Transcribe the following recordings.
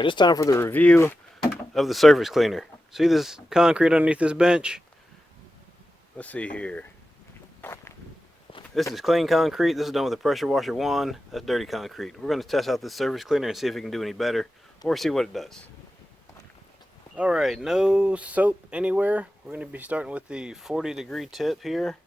Alright, it's time for the review of the surface cleaner. See this concrete underneath this bench? Let's see here. This is clean concrete. This is done with a pressure washer wand. That's dirty concrete. We're going to test out this surface cleaner and see if it can do any better or see what it does. Alright, no soap anywhere. We're going to be starting with the 40-degree tip here.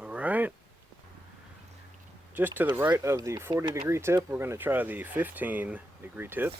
Alright. Just to the right of the 40-degree tip, we're going to try the 15-degree tip.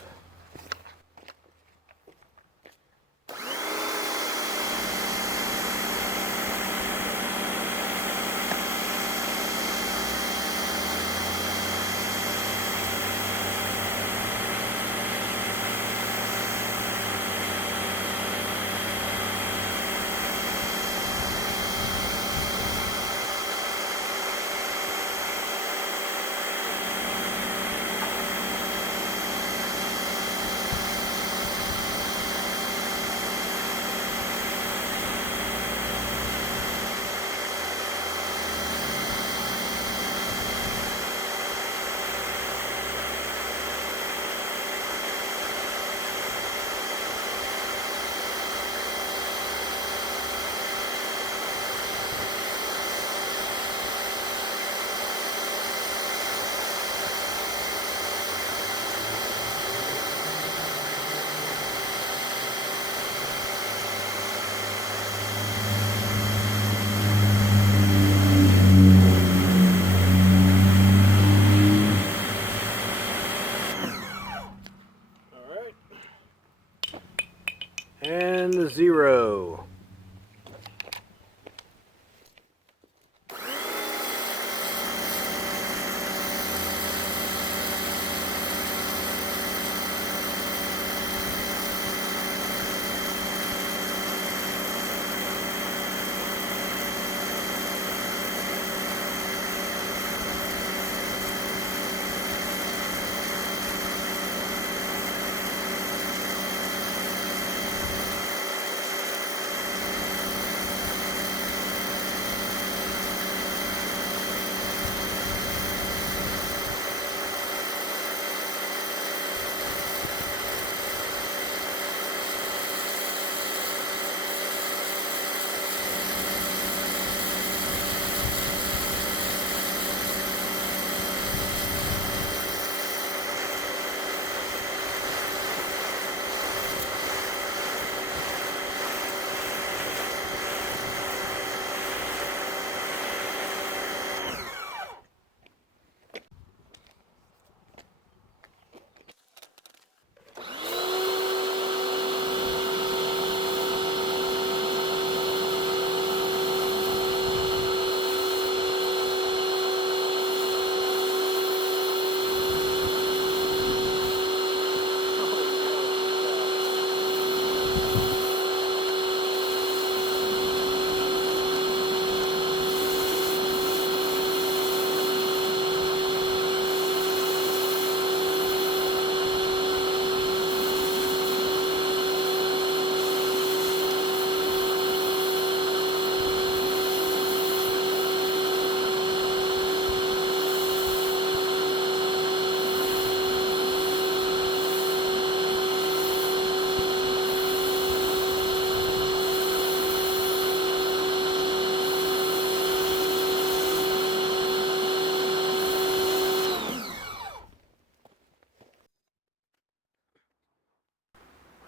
And the 0.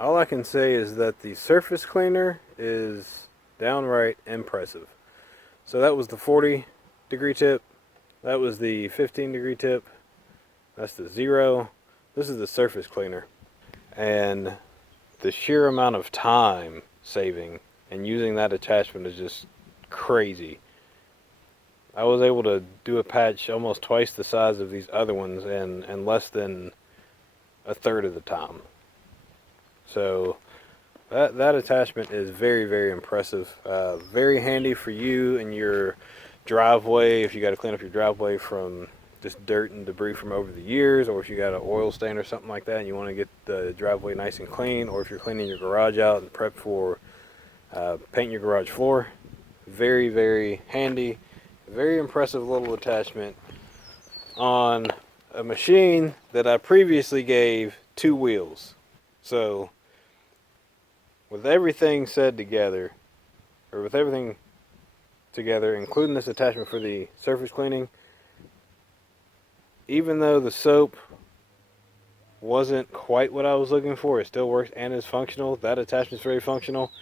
all I can say is that the surface cleaner is downright impressive. So that was the 40-degree tip. That was the 15-degree tip. That's the 0. This is the surface cleaner. And the sheer amount of time saving and using that attachment is just crazy. I was able to do a patch almost twice the size of these other ones in less than a third of the time. So that attachment is very, very impressive. Very handy for you and your driveway if you got to clean up your driveway from just dirt and debris from over the years, or if you got an oil stain or something like that and you want to get the driveway nice and clean, or if you're cleaning your garage out and prep for painting your garage floor. Very, very handy. Very impressive little attachment on a machine that I previously gave 2 wheels. So with everything said together, or with everything together, including this attachment for the surface cleaning, even though the soap wasn't quite what I was looking for, it still works and is functional. That attachment's very functional.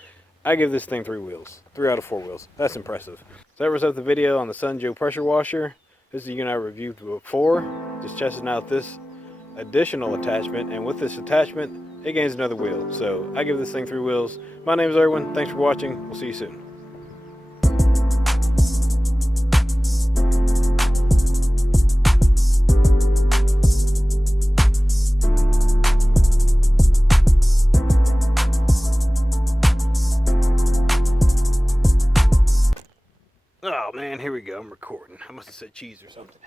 I give this thing 3 wheels. 3 out of 4 wheels. That's impressive. So that was up the video on the SunJoe Pressure Washer. This is the unit I reviewed before. Just testing out this additional attachment, and with this attachment, it gains another wheel. So I give this thing 3 wheels. My name is Erwin. Thanks for watching. We'll see you soon. Oh man, here we go. I'm recording. I must have said cheese or something.